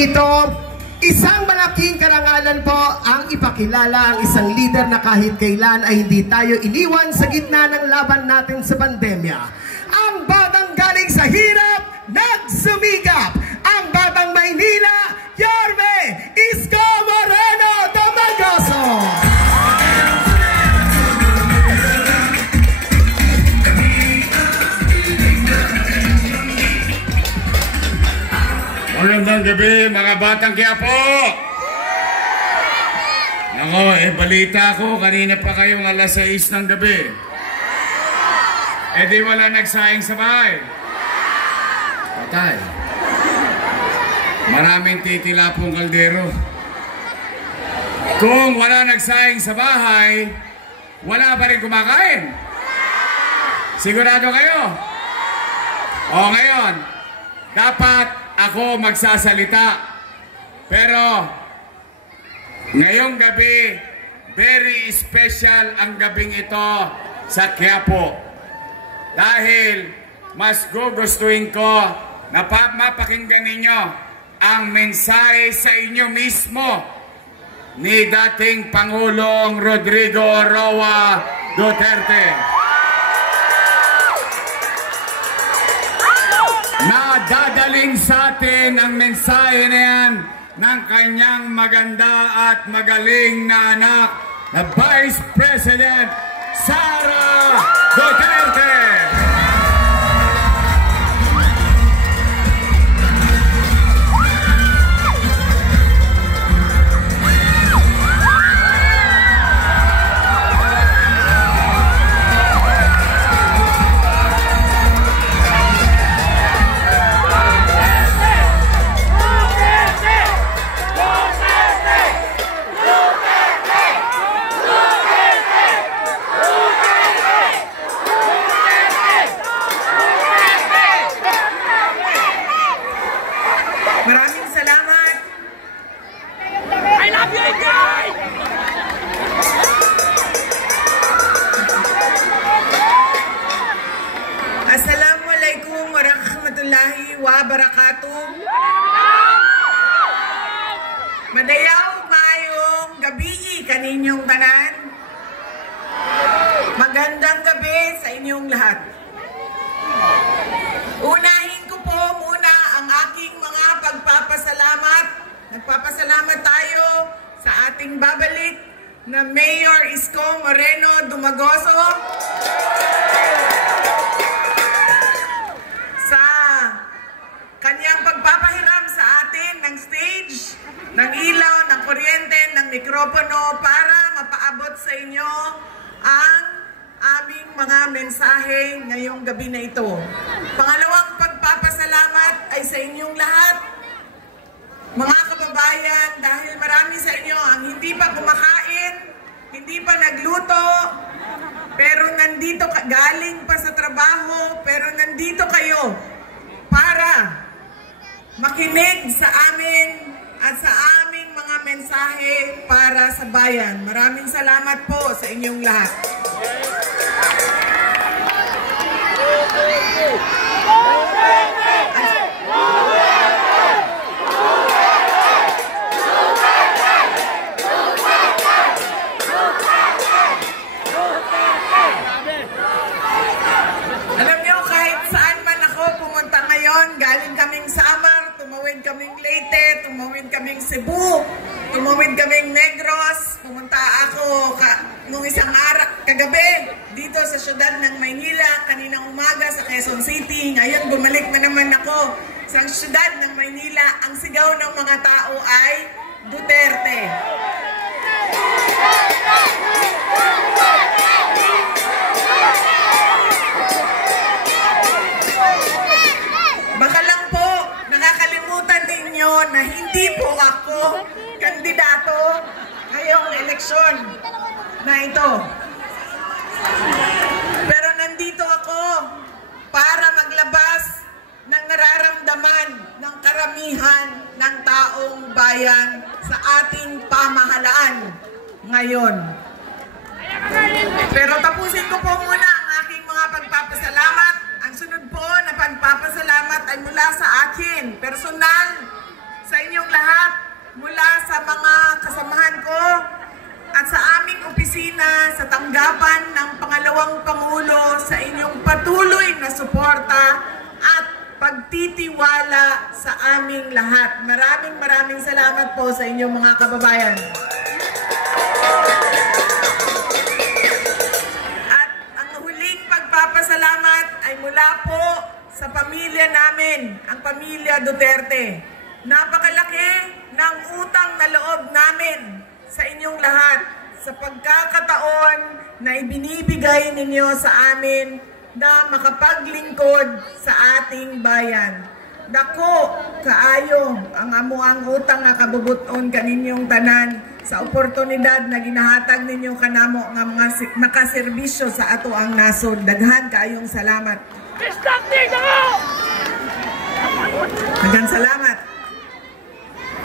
Ito, isang malaking karangalan po ang ipakilala ang isang leader na kahit kailan ay hindi tayo iniwan sa gitna ng laban natin sa pandemya. Ang batang galing sa hirap, nagsumikap. Ang batang Maynila, Yorme Isko Moreno Domagoso. Magandang gabi mga batang Quiapo! Nako, balita ko, kanina pa kayong alas 6 ng gabi. Di wala nagsaing sa bahay. Patay. Maraming titilapong kaldero. Kung wala nagsaing sa bahay, wala pa rin kumakain. Sigurado kayo? O ngayon, dapat ako magsasalita. Pero ngayong gabi, very special ang gabing ito sa Quiapo. Dahil mas gugustuhin ko na mapakinggan ninyo ang mensahe sa inyo mismo ni dating Pangulong Rodrigo Roa Duterte. Na dadaling sa atin ang mensahe na yan ng kanyang maganda at magaling na anak na Vice President Sara Duterte. Assalamualaikum warahmatullahi wabarakatuh. Madayaw mayong gabi kaninyong tanan. Magandang gabi sa inyong lahat. Unahin ko po muna ang aking mga pagpapasalamat. Nagpapasalamat tayo sa ating babalik na Mayor Isko Moreno Domagoso sa kanyang pagpapahiram sa atin ng stage, ng ilaw, ng kuryente, ng mikropono para mapaabot sa inyo ang aming mga mensahe ngayong gabi na ito. Pangalawang pagpapasalamat ay sa inyong lahat, mga kababayan, dahil marami sa inyo ang hindi pa kumakain, hindi pa nagluto, pero nandito galing pa sa trabaho, pero nandito kayo para makinig sa amin at sa aming mga mensahe para sa bayan. Maraming salamat po sa inyong lahat. Galing kaming Samar, tumawid kaming Leyte, tumawid kaming Cebu, tumawid kaming Negros, pumunta ako nung isang kagabi dito sa syudad ng Maynila, kaninang umaga sa Quezon City. Ngayon bumalik na naman ako sa syudad ng Maynila. Ang sigaw ng mga tao ay Duterte. Baka lang po nakakalimutan ninyo na hindi po ako kandidato ngayong eleksyon na ito. Pero nandito ako para maglabas ng nararamdaman ng karamihan ng taong bayan sa ating pamahalaan ngayon. Pero tapusin ko po muna ang aking mga pagpapasalamat. Ang sunod po na pagpapasalamat ay mula sa akin, personal, sa inyong lahat. opisina, sa tanggapan ng pangalawang Pangulo, sa inyong patuloy na suporta at pagtitiwala sa aming lahat. Maraming salamat po sa inyong mga kababayan. At ang huling pagpapasalamat ay mula po sa pamilya namin, ang pamilya Duterte. Napakalaki ng utang na loob namin sa inyong lahat sa pagkakataon na ibinibigay ninyo sa amin na makapaglingkod sa ating bayan. Dako, kaayo, ang amuang utang nga kabubuton kaninyong tanan sa oportunidad na ginahatag ninyo kanamo nga mga makaserbisyo sa ato ang nasod. Daghan kaayong salamat. Daghan salamat.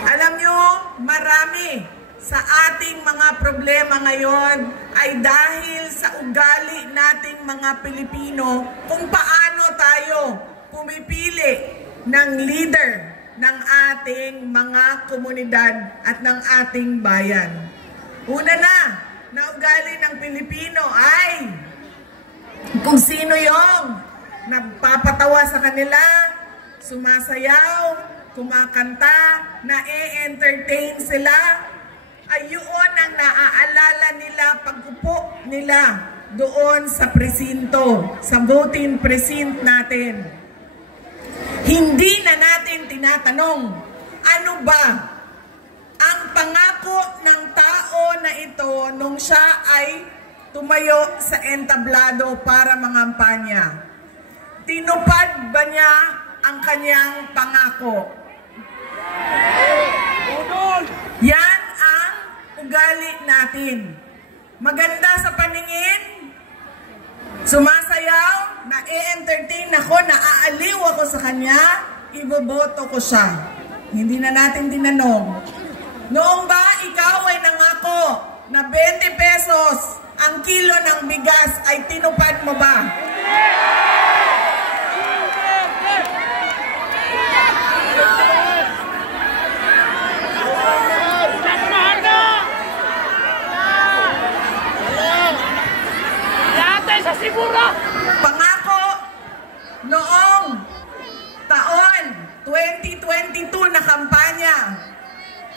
Alam nyo, marami sa ating mga problema ngayon ay dahil sa ugali nating mga Pilipino kung paano tayo pumipili ng leader ng ating mga komunidad at ng ating bayan. Una na ugali ng Pilipino ay kung sino yung nagpapatawa sa kanila, sumasayaw, kumakanta, na-entertain sila, ay yun ang naaalala nila pag-upo nila doon sa presinto, sa voting precinct natin. Hindi na natin tinatanong, ano ba ang pangako ng tao na ito nung siya ay tumayo sa entablado para mangampanya? Tinupad ba niya ang kanyang pangako? Yan ang ugali natin. Maganda sa paningin, sumasayaw, na-entertain ako, naaaliw ako sa kanya, iboboto ko siya. Hindi na natin tinanong. Noong ba ikaw ay nangako na 20 pesos ang kilo ng bigas ay tinupad mo ba? Pangako noong taon 2022 na kampanya,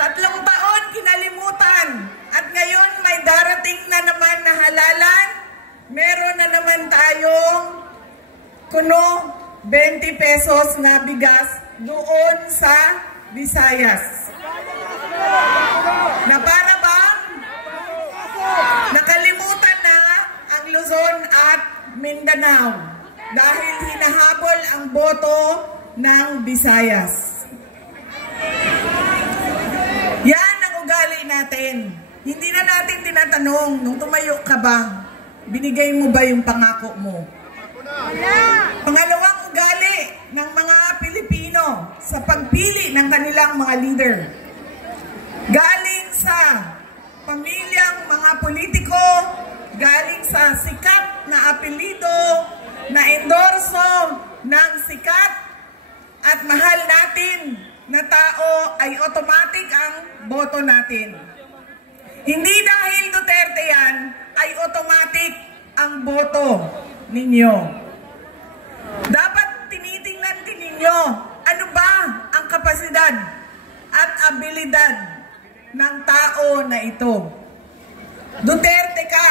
3 taon kinalimutan at ngayon may darating na naman na halalan. Meron na naman tayong kuno 20 pesos na bigas doon sa Visayas. Na para bang nakalimutan na ang Luzon at Mindanao dahil hinahabol ang boto ng Visayas. Yan ang ugali natin. Hindi na natin tinatanong, nung tumayo ka ba, binigay mo ba yung pangako mo? Pangalawang ugali ng mga Pilipino sa pagpili ng kanilang mga leader. Galing sa pamilyang mga politiko, galing sa sikat na apelido, na endorso ng sikat at mahal natin na tao ay automatic ang boto natin. Hindi dahil Duterte yan, ay automatic ang boto ninyo. Dapat tinitingnan din ninyo, ano ba ang kapasidad at abilidad ng tao na ito. Duterte ka,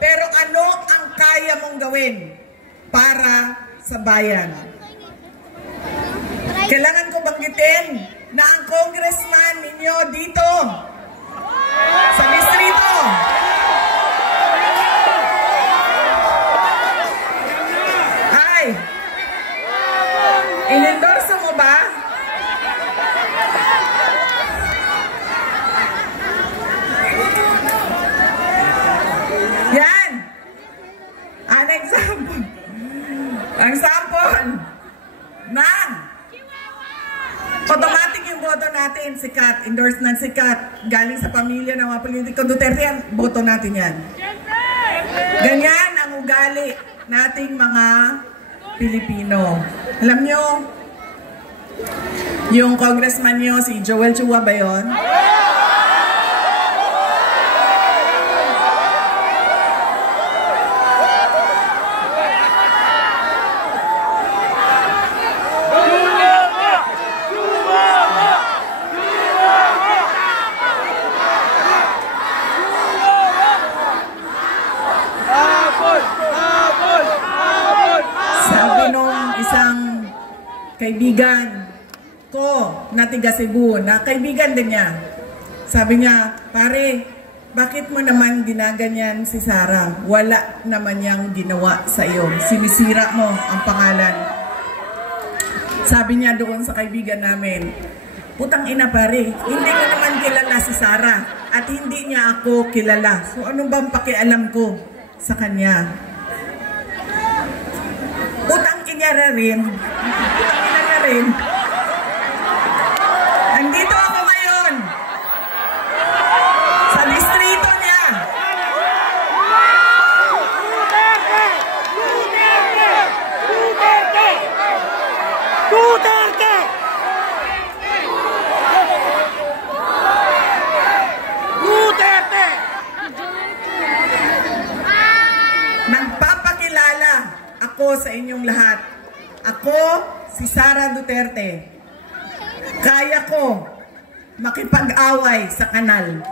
pero ano ang kaya mong gawin para sa bayan? Kailangan ko banggitin na ang congressman ninyo dito sa distrito ay inendorso mo ba? Yan an example, ang sample ng automatic yung boto natin, sikat, endorse ng sikat, galing sa pamilya ng mga politiko Duterte yan, boto natin yan. Ganyan ang ugali nating mga Pilipino. Alam nyo, yung congressman nyo, si Joel Chua ba yun? kaibigan ko na tiga Cebu, na kaibigan din niya. Sabi niya, pare, bakit mo naman ginaganyan si Sara? Wala naman niyang ginawa sa iyo. Sinisira mo ang pangalan. Sabi niya doon sa kaibigan namin, putang ina pare, hindi ko naman kilala si Sara at hindi niya ako kilala. So ano bang pakialam ko sa kanya? Putang ina rin. Putang ina rin. Nandito ako ngayon sa distrito niya. Duterte! Duterte! Nagpapakilala ako sa inyong lahat. Ako, si Sara Duterte. Kaya ko makipag-away sa kanal.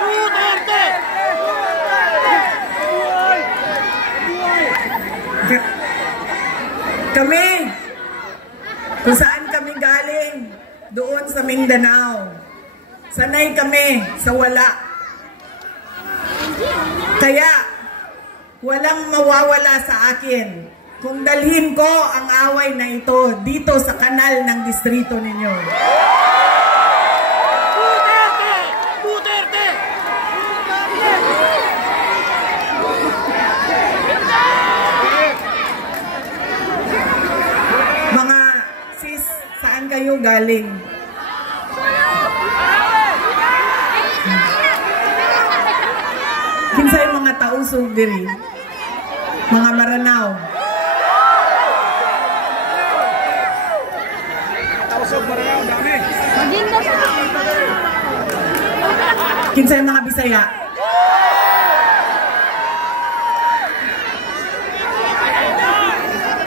Duterte! Kami, kung saan kami galing, doon sa Mindanao. Sanay kami sa wala. Kaya, walang mawawala sa akin kung dalhin ko ang away na ito dito sa kanal ng distrito ninyo. Duterte! Duterte! Mga sis, saan kayo galing? Kinsay mga tausog diri? Mga Maranao. Kinsay mga Bisaya?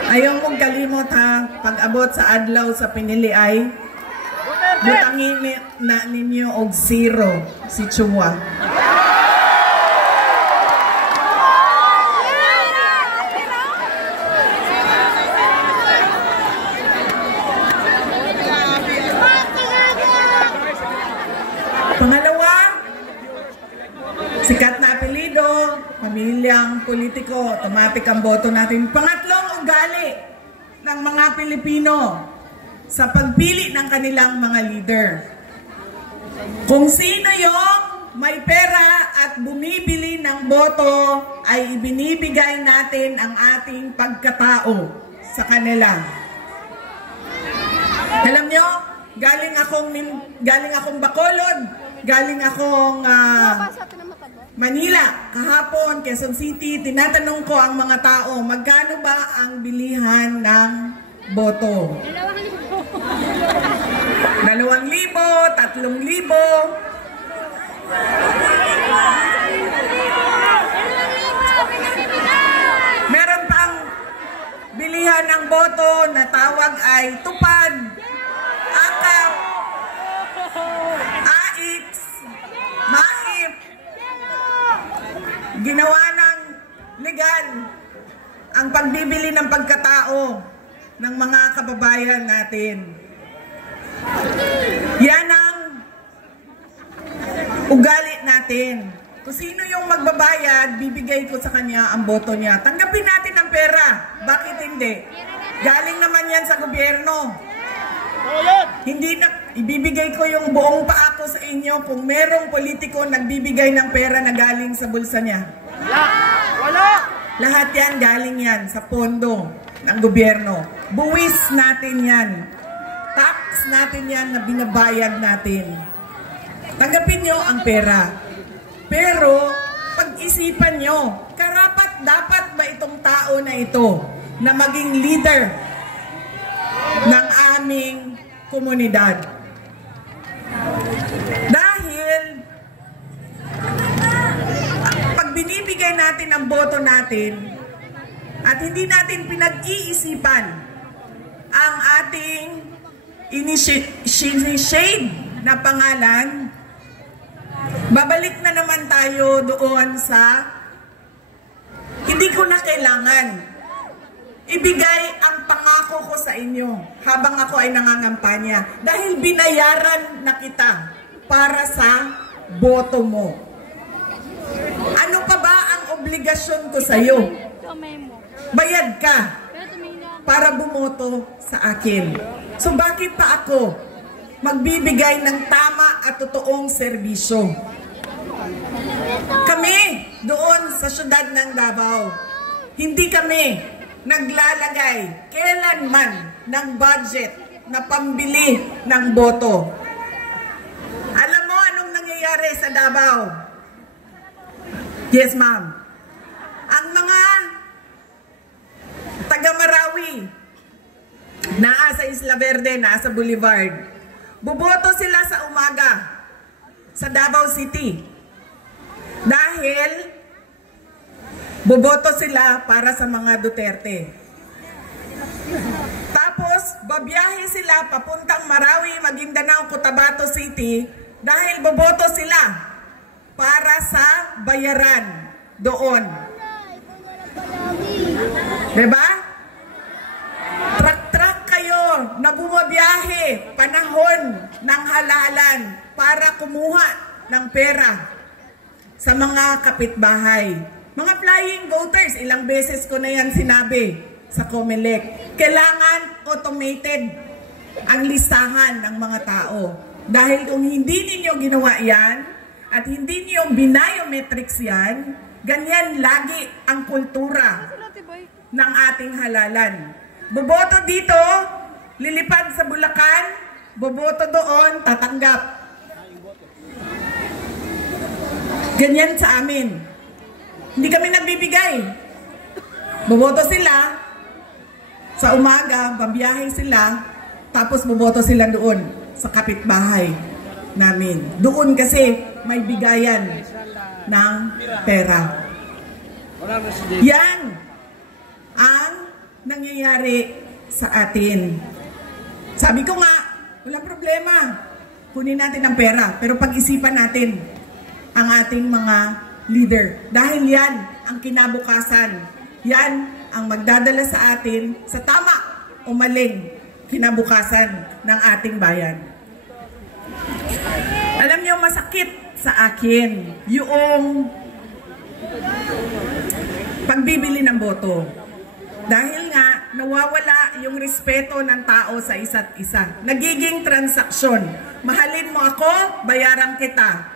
Ayaw mong kalimot ha, pag-abot sa adlaw sa pinili ay butangin na ninyo og 0 si Chua. Pangalawa, sikat na apelido, pamilyang politiko, automatic ang boto natin. Pangatlong, ugali ng mga Pilipino sa pagpili ng kanilang mga leader. Kung sino yung may pera at bumibili ng boto, ay ibinibigay natin ang ating pagkatao sa kanila. Alam nyo, galing akong Bacolod, galing akong Manila, kahapon, Quezon City. Tinatanong ko ang mga tao, magkano ba ang bilihan ng boto? 2,000, 3,000. Meron pang bilihan ng boto na tawag ay tupad, akap, AX, maip. Ginawa ng legal ang pagbibili ng pagkatao ng mga kababayan natin. Yan ang ugali natin. Kung sino yung magbabayad, bibigay ko sa kanya ang boto niya. Tanggapin natin ang pera. Bakit hindi? Galing naman yan sa gobyerno. Hindi na, ibibigay ko yung buong paa ko sa inyo kung merong politiko nagbibigay ng pera na galing sa bulsa niya. Wala! Lahat yan galing yan sa pondo ng gobyerno. Buwis natin yan. Tax natin yan na binabayad natin. Tanggapin nyo ang pera. Pero, pag-isipan nyo, karapat dapat ba itong tao na ito na maging leader ng aming komunidad? Dahil, pag binibigay natin ang boto natin at hindi natin pinag-iisipan ang ating initiate na pangalan, babalik na naman tayo doon sa hindi ko na kailangan ibigay ang pangako ko sa inyo habang ako ay nangangampanya. Dahil binayaran na kita para sa boto mo. Ano pa ba ang obligasyon ko sa iyo? Bayad ka para bumoto sa akin. So bakit pa ako magbibigay ng tama at totoong serbisyo? Kami doon sa syudad ng Davao, hindi kami naglalagay kailanman ng budget na pambili ng boto. Alam mo anong nangyayari sa Davao? Yes, ma'am. Ang mga taga-Marawi, naa sa Isla Verde, naa sa Boulevard, boboto sila sa umaga sa Davao City. Dahil boboto sila para sa mga Duterte. Tapos, babiyahe sila papuntang Marawi, Maguindanao, Cotabato City dahil boboto sila para sa bayaran doon. Diba? Truck-truck kayo na bumabiyahe panahon ng halalan para kumuha ng pera sa mga kapitbahay. Mga flying voters, ilang beses ko na yan sinabi sa COMELEC. Kailangan automated ang listahan ng mga tao. Dahil kung hindi ninyo ginawa yan, at hindi niyo biometrics yan, ganyan lagi ang kultura ng ating halalan. Boboto dito, lilipad sa Bulacan, boboto doon, tatanggap. Ganyan sa amin. Hindi kami nagbibigay. Boboto sila, sa umaga, babiyahe sila, tapos boboto sila doon sa kapitbahay namin. Doon kasi may bigayan ng pera. Yan ang nangyayari sa atin. Sabi ko nga, walang problema. Kunin natin ang pera, pero pag-isipan natin ang ating mga leader. Dahil yan ang kinabukasan. Yan ang magdadala sa atin sa tama o maling kinabukasan ng ating bayan. Alam niyo, masakit sa akin yung pagbibili ng boto. Dahil nga, nawawala yung respeto ng tao sa isa't isa. Nagiging transaksyon. Mahalin mo ako, bayaran kita.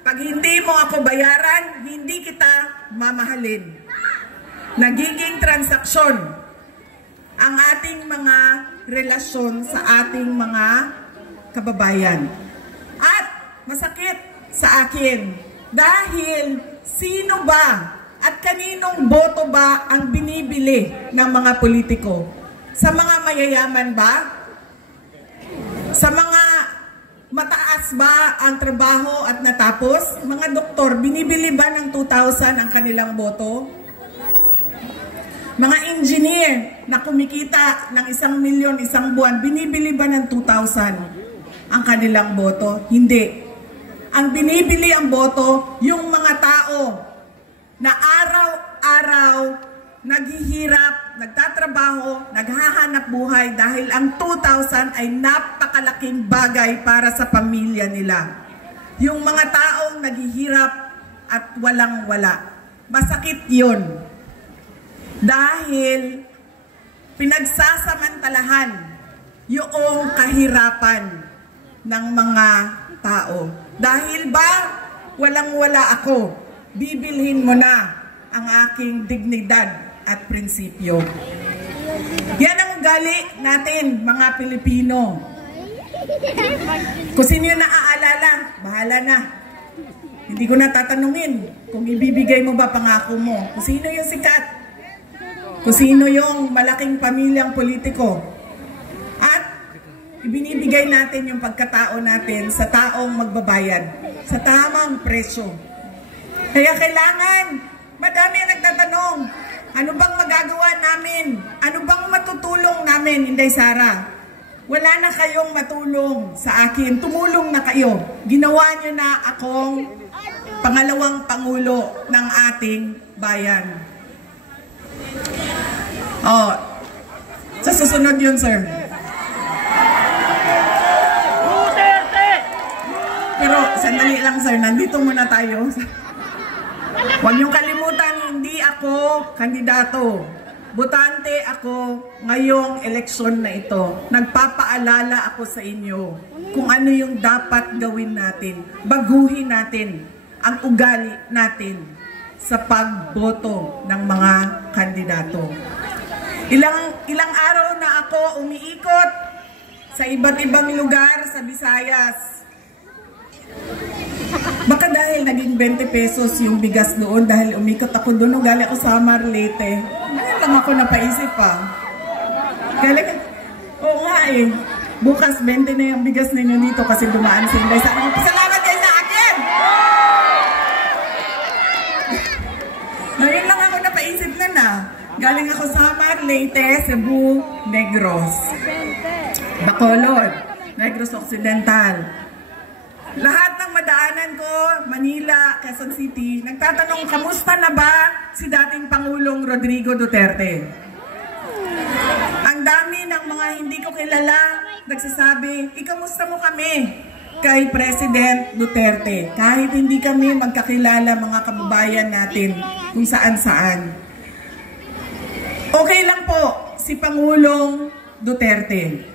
Pag hindi mo ako bayaran, hindi kita mamahalin. Nagiging transaksyon ang ating mga relasyon sa ating mga kababayan. At masakit sa akin dahil sino ba at kaninong boto ba ang binibili ng mga politiko? Sa mga mayayaman ba? Sa mga mataas ba ang trabaho at natapos? Mga doktor, binibili ba ng 2,000 ang kanilang boto? Mga engineer na kumikita ng 1 milyon isang buwan, binibili ba ng 2,000 ang kanilang boto? Hindi. Ang binibili ang boto, yung mga tao na araw-araw naghihirap, nagtatrabaho, naghahanap buhay dahil ang 2,000 ay napakalaking bagay para sa pamilya nila. Yung mga taong naghihirap at walang-wala. Masakit yun. Dahil pinagsasamantalahan yung kahirapan ng mga tao. Dahil ba walang-wala ako, bibilhin mo na ang aking dignidad at prinsipyo. Yan ang ugali natin, mga Pilipino. Kung sino yung naaalala, bahala na. Hindi ko na tatanungin kung ibibigay mo ba pangako mo. Kung sino yung sikat. Kung sino yung malaking pamilyang politiko. At ibinibigay natin yung pagkatao natin sa taong magbabayad. Sa tamang presyo. Kaya kailangan, madami ang nagtatanong, ano bang magagawa namin? Ano bang matutulong namin, Inday Sara? Wala na kayong matulong sa akin. Tumulong na kayo. Ginawa nyo na akong pangalawang pangulo ng ating bayan. Oh, sa susunod yun, sir. Duterte! Pero sandali lang, sir. Nandito muna tayo. Huwag niyong kalimutan, hindi ako kandidato. Botante ako ngayong eleksyon na ito. Nagpapaalala ako sa inyo kung ano yung dapat gawin natin. Baguhin natin ang ugali natin sa pagboto ng mga kandidato. Ilang araw na ako umiikot sa iba't ibang lugar sa Visayas. Baka dahil naging 20 pesos yung bigas doon dahil umikot ako doon nung galing ako sa Marlete. Ngayon lang ako napaisip pa. Galing, oo nga eh. Bukas 20 na yung bigas ninyo dito kasi dumaan sa Inday. Salamat kayo sa akin! Ngayon lang ako napaisip na. Galing ako sa Marlete, Cebu, Negros. Bacolod, Negros Occidental. Lahat ng madaanan ko, Manila, Quezon City, nagtatanong, kamusta na ba si dating Pangulong Rodrigo Duterte? Ang dami ng mga hindi ko kilala, nagsasabi, ikamusta mo kami kay President Duterte? Kahit hindi kami magkakilala mga kababayan natin kung saan-saan. Okay lang po si Pangulong Duterte.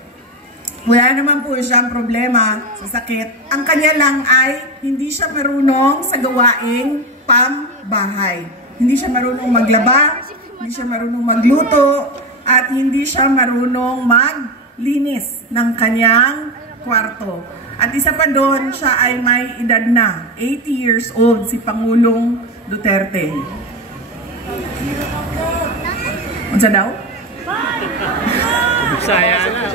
Wala naman po siyang problema sa sakit. Ang kanya lang ay hindi siya marunong sa gawaing pambahay. Hindi siya marunong maglaba, hindi siya marunong magluto, at hindi siya marunong maglinis ng kanyang kwarto. At isa pa doon, siya ay may edad na, 80 years old, si Pangulong Duterte. Unsa daw? Saya na.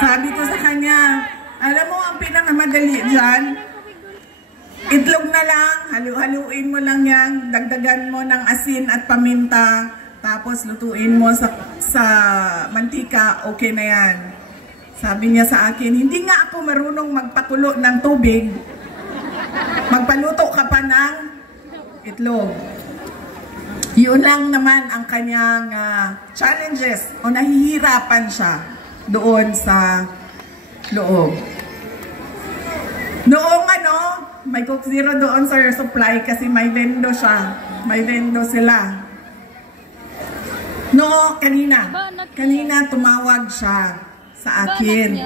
Sabi ko sa kanya, alam mo ang pinakamadali dyan, itlog na lang, halu-haluin mo lang yan, dagdagan mo ng asin at paminta, tapos lutuin mo sa mantika, okay na yan. Sabi niya sa akin, hindi nga ako marunong magpakulo ng tubig, magpaluto ka pa ng itlog. Yun lang naman ang kanyang challenges o nahihirapan siya doon sa loob. Noong may Coke Zero doon sa supply kasi may vendo siya. May vendo sila. Kanina tumawag siya sa akin.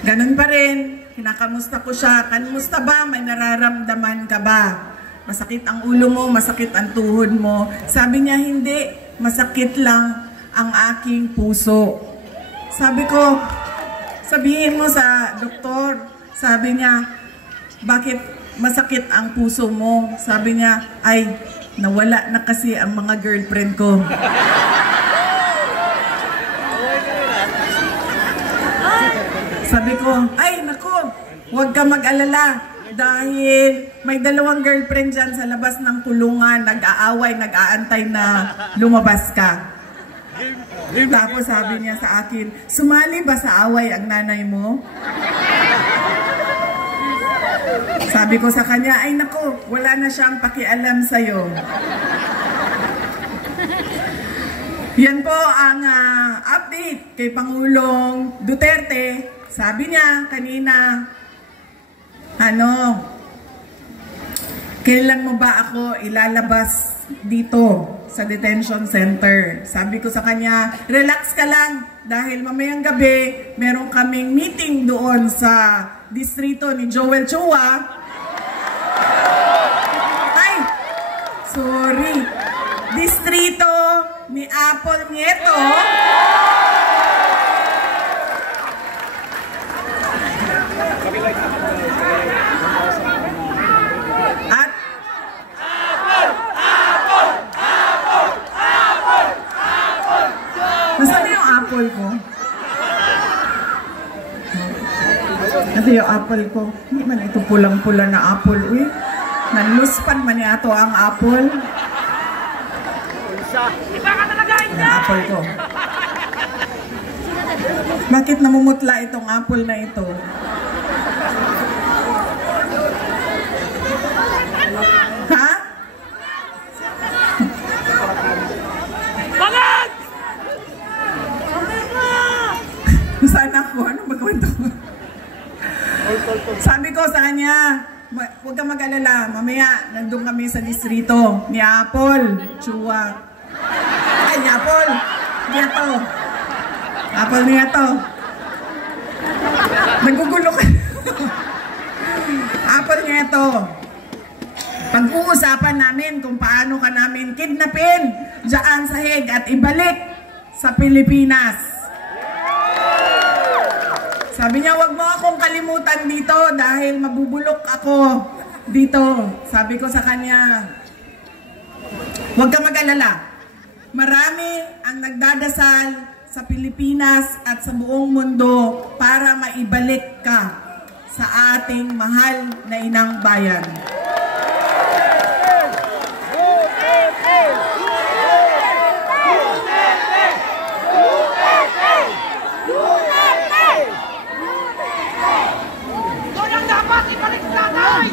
Ganun pa rin. Kinakamusta ko siya. Kamusta ba? May nararamdaman ka ba? Masakit ang ulo mo, masakit ang tuhod mo. Sabi niya, hindi. Masakit lang ang aking puso. Sabi ko, sabihin mo sa doktor. Sabi niya, bakit masakit ang puso mo? Sabi niya, ay, nawala na kasi ang mga girlfriend ko. Sabi ko, ay, naku, huwag ka mag-alala. Dahil may 2 girlfriend dyan sa labas ng kulungan, nag-aaway, nag-aantay na lumabas ka. Tapos sabi niya sa akin, sumali ba sa away ang nanay mo? Sabi ko sa kanya, ay naku, wala na siyang pakialam sa'yo. Yan po ang update kay Pangulong Duterte. Sabi niya kanina, kailan mo ba ako ilalabas dito sa detention center? Sabi ko sa kanya, relax ka lang dahil mamayang gabi meron kaming meeting doon sa distrito ni Joel Chua. Ay, sorry. Distrito ni Apple Nieto. Ko. Ito yung apple ko. Hindi man ito pulang-pula na apple. Uy, nanluspan man niya ito ang apple. Yung apple ko. Bakit namumutla itong apple na ito? Ha? naman to. Sabi ko sa kanya, huwag kang mag-alala, mamaya nandun kami sa distrito ni Apple, Chua. Ay, ni Apple, Nieto. Apple Nieto. Nagugulo ka. Apple Nieto. Pag-uusapan namin kung paano ka namin kidnapin dyan sa Hague at ibalik sa Pilipinas. Sabi niya, wag mo akong kalimutan dito dahil mabubulok ako dito. Sabi ko sa kanya, wag ka mag-alala. Marami ang nagdadasal sa Pilipinas at sa buong mundo para maibalik ka sa ating mahal na inang bayan.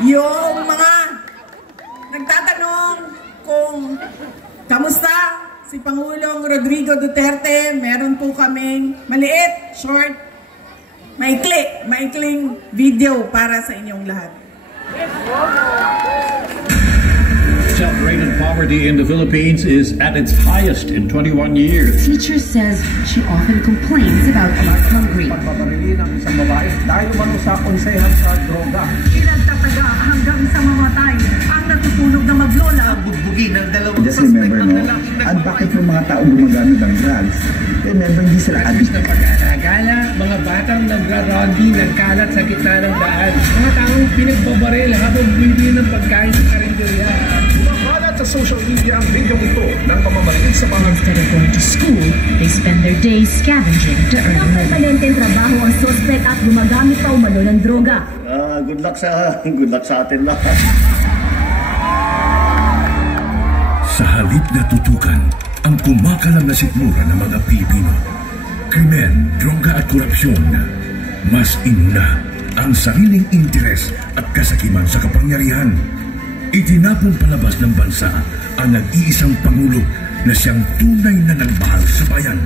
Yung mga nagtatanong kung kamusta si Pangulong Rodrigo Duterte, meron po kaming maliit, short, maikling video para sa inyong lahat. Rate of poverty in the Philippines is at its highest in 21 years. Teacher says she often complains about being hungry. Pagbabarili ng isang babae dahil umano sa konsehan sa droga. Pinagtataga hanggang sa mamatay ang natutulog na maglola. Bugbugin ng dalawang just remember, no? At bakit yung mga tao gumagamit ng drugs? Remember, hindi sila addict. Na pag-alagala, mga batang nagra-rugby, nagkalat sa gitna ng daan. Mga taong pinagbabaril habang bumibili ng pagkain sa karinderya. Sa social media ang video ito ng pamamaliit sa mga Instead of going to school, they spend their days scavenging to earn money. Permanenteng trabaho ang suspect at gumagamit pa umano ng droga. good luck sa atin lahat. Sa halip na tutukan ang kumakalam na sikmura ng mga Pilipino, krimen, droga at korupsyon, mas inuna ang sariling interes at kasakiman sa kapangyarihan. Itinapon palabas ng bansa ang nag-iisang Pangulo na siyang tunay na nagmahal sa bayan.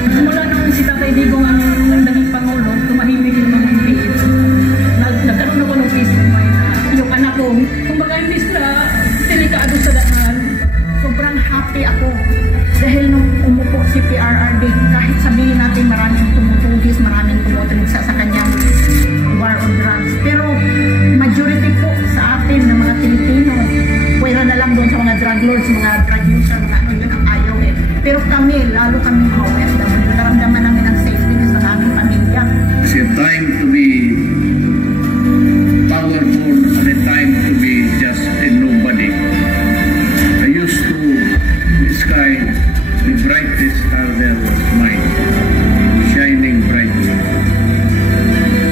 Mula nung si Tatay Digong ang naging Pangulo, tumahimik yung mga MPs. Nagkaroon ako ng peace of mind na yung anak ko, kumbaga imbis na delikado sa daan, sobrang happy ako. Dahil nung umupo si PRRD, kahit sabihin natin maraming tumutugis, maraming tumutrigsa sa kanyang war on drugs. Pero majority po sa atin ng mga Pilipino, pwera na lang doon sa mga drug lords, mga drug user, mga ano yun ang ayaw eh. Pero kami, lalo kami mga OFW, naramdaman namin ang safety sa aming pamilya. It's a time to be powerful and a time to be just a nobody. I used to sky the brightest star there was mine, shining brightly.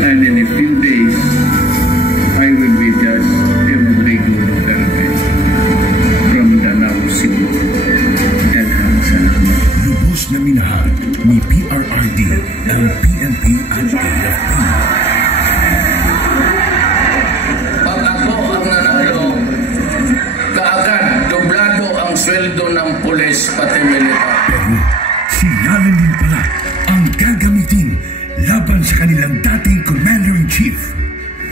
And in a few days, I will be just a Rodrigo Duterte from Danao City. Daghang salamat. Lubos na minahal ni PRRD ang PNP at AFP. Pag ako ang nanalo, kaagad doblado ang sweldo ng pulis pati militar. Pero sinyalan din pala ang gagamitin laban sa kanilang dating Commander-in-Chief.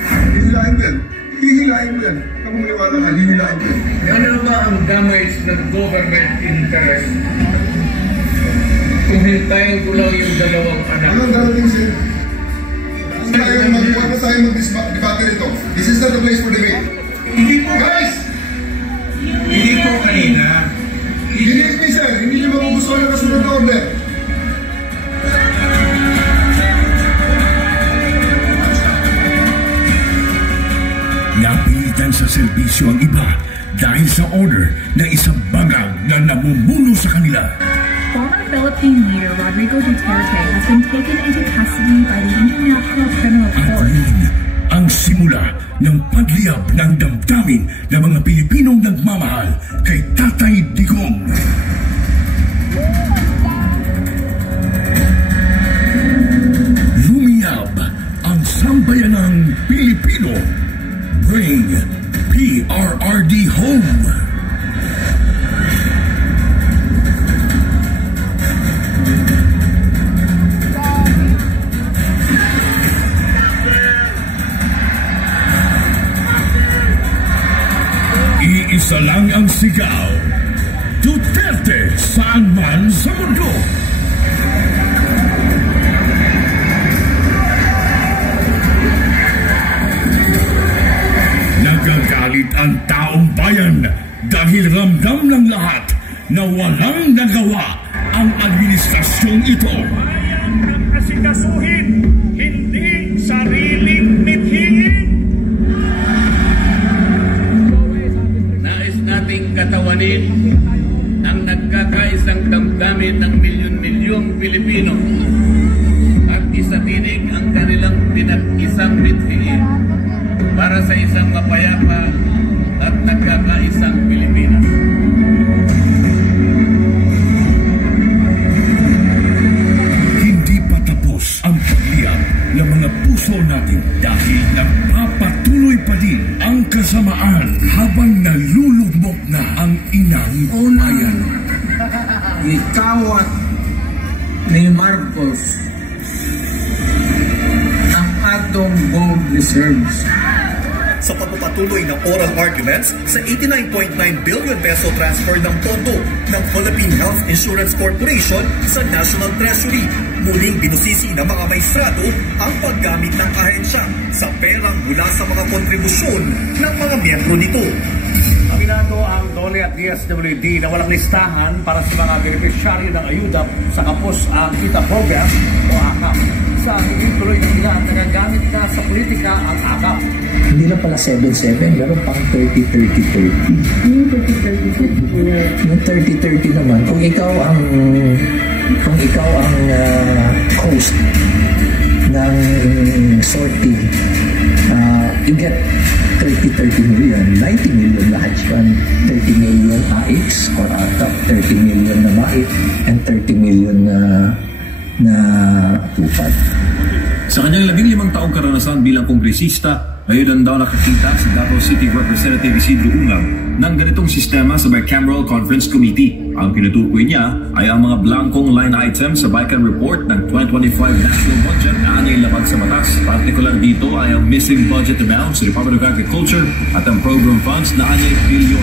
Hihilahin mo yan. Hihilahin mo yan. Ako maniwala ka, hihilahin mo yan. Ano ba ang damage ng government interest? Kung hintayin ko lang yung dalawang anak. Anong darating sa'yo? Huwag na tayo mag-debate nito. This is not the place for debate. Hindi po, Guys! hindi po kanina. Excuse me, sir. Hindi niyo magugustuhan ang kasunod na order. Napilitan sa serbisyo ang iba dahil sa order na isang bangag na namumuno sa kanila. Former Philippine leader Rodrigo Duterte has been taken into custody by the International Criminal At Court. yun ang simula ng pagliyab ng damdamin ng mga Pilipinong nagmamahal kay Tatay Digong. Lumiyab ang sambayanang Pilipino. Bring PRRD home. walang nagawa ang administrasyong ito. Bayan ng asikasuhin, hindi sariling mithiin. Nais nating katawanin ang nagkakaisang damdamin ng milyon-milyong Pilipino at isatinig ang kanilang pinag-isang mithiin para sa isang mapayapa at nagkakaisang Pilipinas. Hindi pa tapos ang pagliyab ng mga puso natin dahil nagpapatuloy pa din ang kasamaan habang nalulugmok na ang inang bayan. Ikawat ni Marcos ang atong gold reserves. Sa pagpapatuloy ng oral arguments sa 89.9 billion peso transfer ng pondo ng Philippine Health Insurance Corporation sa National Treasury, muling binusisi ng mga maestrado ang paggamit ng ahensya sa perang mula sa mga kontribusyon ng mga miyembro nito. Aminado ang DOLE at DSWD na walang listahan para sa mga beneficiary ng ayuda sa kapos ang kita program o AKAP. Sa higit tuloy ng ilan, nagagamit na sa politika ang AKAP. Hindi na pala 7-7, meron pang 30-30-30. Yung 30-30-30. Yung 30-30 naman, kung ikaw ang host ng sortie, you get 30 million, 90 million lahat yun. 30 million AX or ATAP, 30 million na MAIT, and 30 million na tupad. Sa kanyang 15 taong karanasan bilang kongresista, ngayon daw nakakita si Davao City Representative Isidro Ungab ng ganitong sistema sa Bicameral Conference Committee. Ang pinutukoy niya ay ang mga blankong line items sa Bican Report ng 2025 National Budget na anyay labag sa batas. Partikular dito ay ang missing budget amount sa Department of Agriculture at ang program funds na anyay bilyon